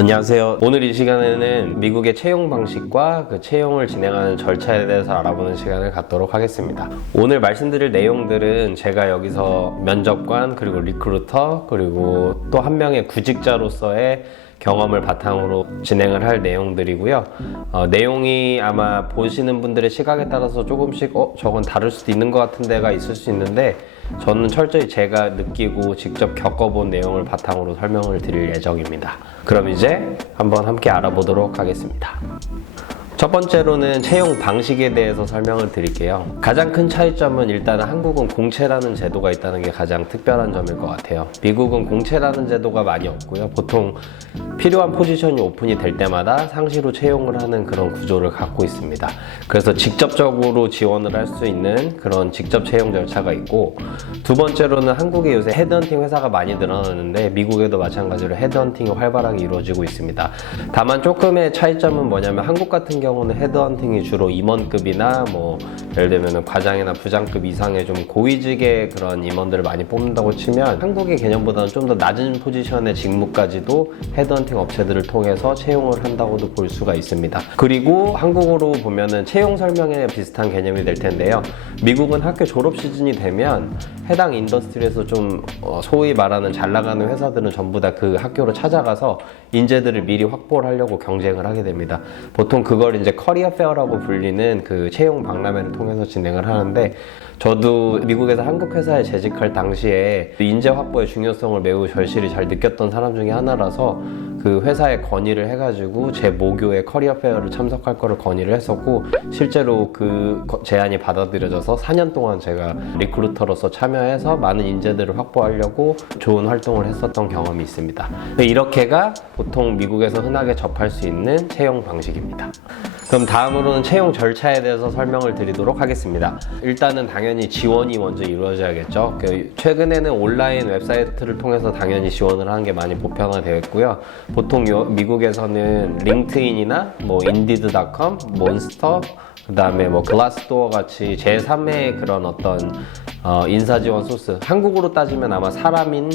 안녕하세요. 오늘 이 시간에는 미국의 채용 방식과 그 채용을 진행하는 절차에 대해서 알아보는 시간을 갖도록 하겠습니다. 오늘 말씀드릴 내용들은 제가 여기서 면접관, 그리고 리크루터, 그리고 또 한 명의 구직자로서의 경험을 바탕으로 진행을 할 내용들이고요. 내용이 아마 보시는 분들의 시각에 따라서 조금씩 저건 다를 수도 있는 것 같은 데가 있을 수 있는데, 저는 철저히 제가 느끼고 직접 겪어본 내용을 바탕으로 설명을 드릴 예정입니다. 그럼 이제 한번 함께 알아보도록 하겠습니다. 첫 번째로는 채용 방식에 대해서 설명을 드릴게요. 가장 큰 차이점은 일단 한국은 공채라는 제도가 있다는 게 가장 특별한 점일 것 같아요. 미국은 공채라는 제도가 많이 없고요. 보통 필요한 포지션이 오픈이 될 때마다 상시로 채용을 하는 그런 구조를 갖고 있습니다. 그래서 직접적으로 지원을 할 수 있는 그런 직접 채용 절차가 있고, 두 번째로는 한국에 요새 헤드헌팅 회사가 많이 늘어나는데 미국에도 마찬가지로 헤드헌팅이 활발하게 이루어지고 있습니다. 다만 조금의 차이점은 뭐냐면, 한국 같은 경우는 헤드헌팅이 주로 임원급이나 예를 들면 과장이나 부장급 이상의 좀 고위직의 그런 임원들을 많이 뽑는다고 치면, 한국의 개념보다는 좀 더 낮은 포지션의 직무까지도 헤드헌팅 업체들을 통해서 채용을 한다고도 볼 수가 있습니다. 그리고 한국으로 보면은 채용 설명회 비슷한 개념이 될 텐데요. 미국은 학교 졸업 시즌이 되면 해당 인더스트리에서 좀 소위 말하는 잘 나가는 회사들은 전부 다 그 학교로 찾아가서 인재들을 미리 확보를 하려고 경쟁을 하게 됩니다. 보통 그걸 이제 커리어 페어라고 불리는 그 채용 박람회를 통해서 진행을 하는데, 저도 미국에서 한국 회사에 재직할 당시에 인재 확보의 중요성을 매우 절실히 잘 느꼈던 사람 중에 하나라서 그 회사에 건의를 해가지고 제 모교의 커리어 페어를 참석할 거를 건의를 했었고, 실제로 그 제안이 받아들여져서 4년 동안 제가 리크루터로서 참여해서 많은 인재들을 확보하려고 좋은 활동을 했었던 경험이 있습니다. 이렇게가 보통 미국에서 흔하게 접할 수 있는 채용 방식입니다. 그럼 다음으로는 채용 절차에 대해서 설명을 드리도록 하겠습니다. 일단은 당연히 지원이 먼저 이루어져야겠죠. 최근에는 온라인 웹사이트를 통해서 당연히 지원을 하는 게 많이 보편화되어 있고요. 보통 미국에서는 링크드인이나 인디드.com, 몬스터, 그 다음에 글라스도어 같이 제3의 그런 어떤 인사 지원 소스, 한국으로 따지면 아마 사람인,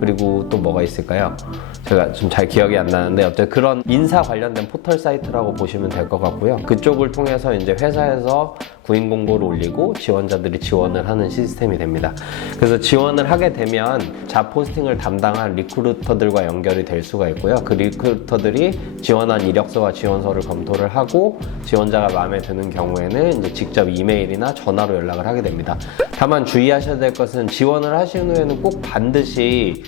그리고 또 뭐가 있을까요? 제가 좀 잘 기억이 안 나는데, 어쨌든 그런 인사 관련된 포털 사이트라고 보시면 될 것 같고요. 그쪽을 통해서 이제 회사에서 구인 공고를 올리고 지원자들이 지원을 하는 시스템이 됩니다. 그래서 지원을 하게 되면 잡 포스팅을 담당한 리크루터들과 연결이 될 수가 있고요. 그 리크루터들이 지원한 이력서와 지원서를 검토를 하고, 지원자가 마음에 드는 경우에는 이제 직접 이메일이나 전화로 연락을 하게 됩니다. 다만 주의하셔야 될 것은, 지원을 하신 후에는 꼭 반드시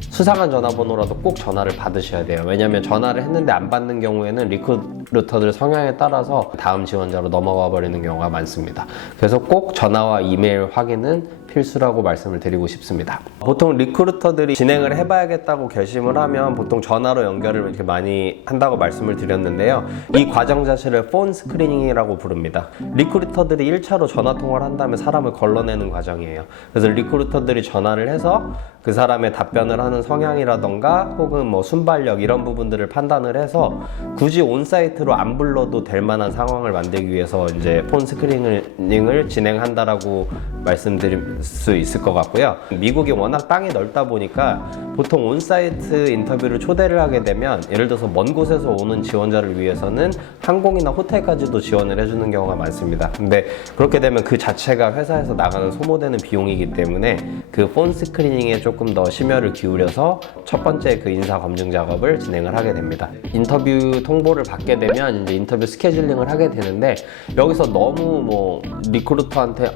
수상한 전화번호라도 꼭 전화를 받으셔야 돼요. 왜냐하면 전화를 했는데 안 받는 경우에는 리크루터들 성향에 따라서 다음 지원자로 넘어가 버리는 경우가 많습니다. 그래서 꼭 전화와 이메일 확인은 필수라고 말씀을 드리고 싶습니다. 보통 리크루터들이 진행을 해봐야겠다고 결심을 하면 보통 전화로 연결을 이렇게 많이 한다고 말씀을 드렸는데요. 이 과정 자체를 폰 스크리닝이라고 부릅니다. 리크루터들이 1차로 전화 통화를 한 다음에 사람을 걸러내는 과정이에요. 그래서 리크루터들이 전화를 해서 그 사람의 답변을 하는 성향이라던가 혹은 순발력 이런 부분들을 판단을 해서 굳이 온사이트로 안 불러도 될 만한 상황을 만들기 위해서 이제 폰 스크리닝을 진행한다라고 말씀드릴 수 있을 것 같고요. 미국이 워낙 땅이 넓다 보니까 보통 온사이트 인터뷰를 초대를 하게 되면, 예를 들어서 먼 곳에서 오는 지원자를 위해서는 항공이나 호텔까지도 지원을 해주는 경우가 많습니다. 근데 그렇게 되면 그 자체가 회사에서 나가는 소모되는 비용이기 때문에 그 폰 스크리닝에 조금 더 심혈을 기울여서 첫 번째 그 인사 검증 작업을 진행을 하게 됩니다. 인터뷰 통보를 받게 되면 이제 인터뷰 스케줄링을 하게 되는데, 여기서 너무 리크루터한테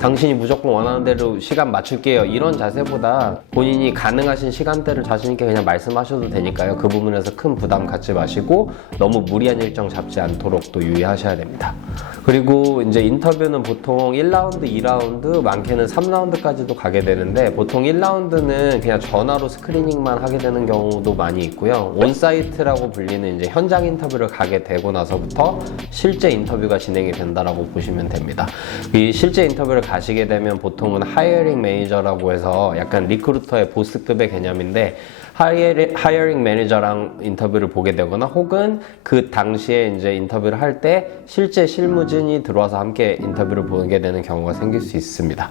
당신이 무조건 원하는 대로 시간 맞출게요 이런 자세보다, 본인이 가능하신 시간대를 자신있게 그냥 말씀하셔도 되니까요. 그 부분에서 큰 부담 갖지 마시고 너무 무리한 일정 잡지 않도록 또 유의하셔야 됩니다. 그리고 이제 인터뷰는 보통 1라운드, 2라운드, 많게는 3라운드까지도 가게 되는데, 보통 1라운드는 그냥 전화로 스크리닝만 하게 되는 경우도 많이 있고요. 온사이트라고 불리는 이제 현장 인터뷰를 가게 되고 나서부터 실제 인터뷰가 진행이 된다라고 보시면 됩니다. 이 실제 인터뷰를 가시게 되면 보통은 하이어링 매니저라고 해서 약간 리크루터의 보스급의 개념인데, 하이어링 매니저랑 인터뷰를 보게 되거나 혹은 그 당시에 이제 인터뷰를 할 때 실제 실무진이 들어와서 함께 인터뷰를 보게 되는 경우가 생길 수 있습니다.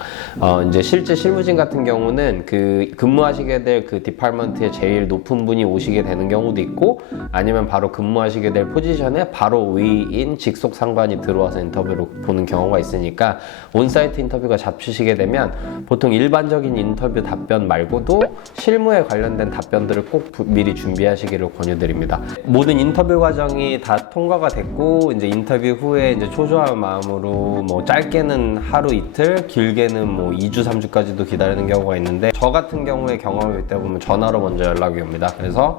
이제 실제 실무진 같은 경우는 그 근무하시게 될 그 디파트먼트의 제일 높은 분이 오시게 되는 경우도 있고 아니면 바로 근무하시게 될 포지션에 바로 위인 직속 상관이 들어와서 인터뷰를 보는 경우가 있으니까 온사이트 인터뷰가 잡히시게 되면 보통 일반적인 인터뷰 답변 말고도 실무에 관련된 답변들을 꼭 미리 준비하시기를 권유드립니다. 모든 인터뷰 과정이 다 통과가 됐고 이제 인터뷰 후에 이제 초조한 마음으로 뭐 짧게는 하루 이틀, 길게는 뭐 2주, 3주까지도 기다리는 경우가 있는데 저 같은 경우에 경험이 있다 보면 전화로 먼저 연락이 옵니다. 그래서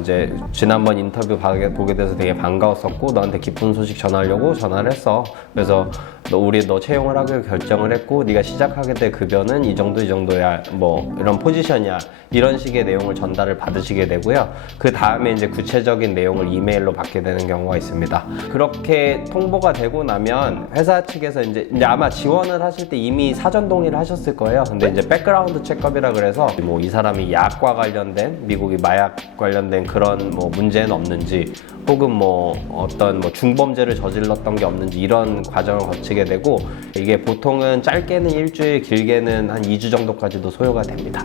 이제 지난번 인터뷰 보게 돼서 되게 반가웠었고 너한테 기쁜 소식 전하려고 전화를 했어. 그래서 너 채용을 하기로 결정을 했고 네가 시작하게 될 급여는 이 정도야 뭐 이런 포지션이야 이런 식의 내용을 전달을 받으시게 되고요. 그 다음에 이제 구체적인 내용을 이메일로 받게 되는 경우가 있습니다. 그렇게 통보가 되고 나면 회사 측에서 이제 아마 지원을 하실 때 이미 사전 동의를 하셨을 거예요. 근데 이제 백그라운드 체크업이라 그래서 뭐 이 사람이 약과 관련된 미국이 마약 관련된 그런 뭐 문제는 없는지 혹은 뭐 어떤 뭐 중범죄를 저질렀던 게 없는지 이런 과정을 거치게 되고 이게 보통은 짧게는 일주일, 길게는 한 2주 정도까지도 소요가 됩니다.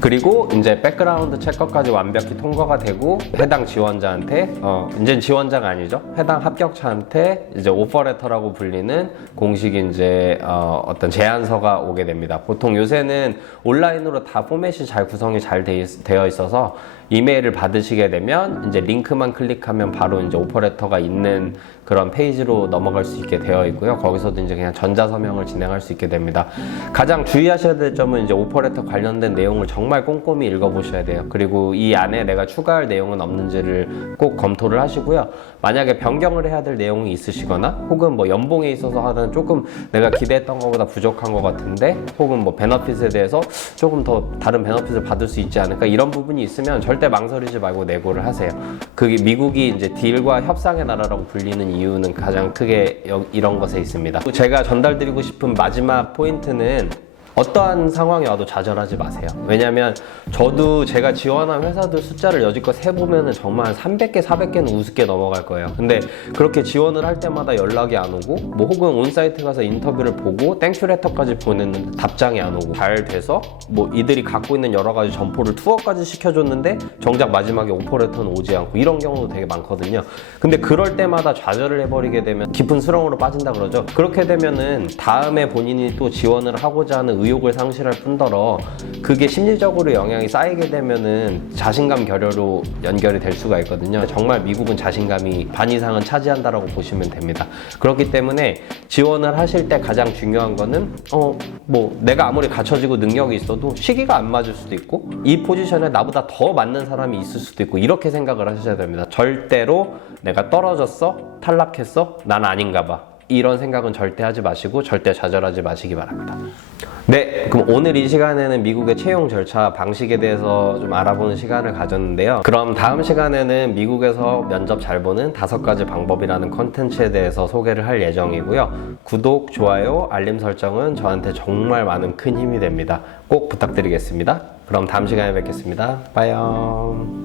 그리고 이제 백그라운드 체크까지 완벽히 통과가 되고 해당 지원자한테 이제 지원자가 아니죠. 해당 합격자한테 이제 오퍼레터라고 불리는 공식 이제 어떤 제안서가 오게 됩니다. 보통 요새는 온라인으로 다 포맷이 잘 구성이 잘 되어 있어서 이메일을 받으시게 되면 이제 링크만 클릭하면 바로 이제 오퍼레터가 있는 그런 페이지로 넘어갈 수 있게 되어 있고요. 거기서도 이제 그냥 전자서명을 진행할 수 있게 됩니다. 가장 주의하셔야 될 점은 이제 오퍼레터 관련된 내용을 정말 꼼꼼히 읽어보셔야 돼요. 그리고 이 안에 내가 추가할 내용은 없는지를 꼭 검토를 하시고요. 만약에 변경을 해야 될 내용이 있으시거나 혹은 뭐 연봉에 있어서 하는 조금 내가 기대했던 것보다 부족한 것 같은데 혹은 뭐 베너핏에 대해서 조금 더 다른 베너핏을 받을 수 있지 않을까 이런 부분이 있으면 절대 망설이지 말고 내고를 하세요. 그게 미국이 이제 딜과 협상의 나라라고 불리는 이유는 가장 크게 이런 것에 있습니다. 제가 전달드리고 싶은 마지막 포인트는 어떠한 상황이 와도 좌절하지 마세요. 왜냐면 저도 제가 지원한 회사들 숫자를 여지껏 세보면은 정말 한 300개, 400개는 우습게 넘어갈 거예요. 근데 그렇게 지원을 할 때마다 연락이 안 오고 뭐 혹은 온사이트 가서 인터뷰를 보고 땡큐 레터까지 보냈는데 답장이 안 오고 잘 돼서 뭐 이들이 갖고 있는 여러 가지 점포를 투어까지 시켜줬는데 정작 마지막에 오퍼 레터는 오지 않고 이런 경우도 되게 많거든요. 근데 그럴 때마다 좌절을 해버리게 되면 깊은 수렁으로 빠진다 그러죠. 그렇게 되면은 다음에 본인이 또 지원을 하고자 하는 의욕을 상실할 뿐더러 그게 심리적으로 영향이 쌓이게 되면은 자신감 결여로 연결이 될 수가 있거든요. 정말 미국은 자신감이 반 이상은 차지한다라고 보시면 됩니다. 그렇기 때문에 지원을 하실 때 가장 중요한 거는 뭐 내가 아무리 갖춰지고 능력이 있어도 시기가 안 맞을 수도 있고 이 포지션에 나보다 더 맞는 사람이 있을 수도 있고 이렇게 생각을 하셔야 됩니다. 절대로 내가 떨어졌어? 탈락했어? 난 아닌가 봐. 이런 생각은 절대 하지 마시고 절대 좌절하지 마시기 바랍니다. 네, 그럼 오늘 이 시간에는 미국의 채용 절차 방식에 대해서 좀 알아보는 시간을 가졌는데요. 그럼 다음 시간에는 미국에서 면접 잘 보는 5가지 방법이라는 컨텐츠에 대해서 소개를 할 예정이고요. 구독, 좋아요, 알림 설정은 저한테 정말 많은 큰 힘이 됩니다. 꼭 부탁드리겠습니다. 그럼 다음 시간에 뵙겠습니다. 빠이요.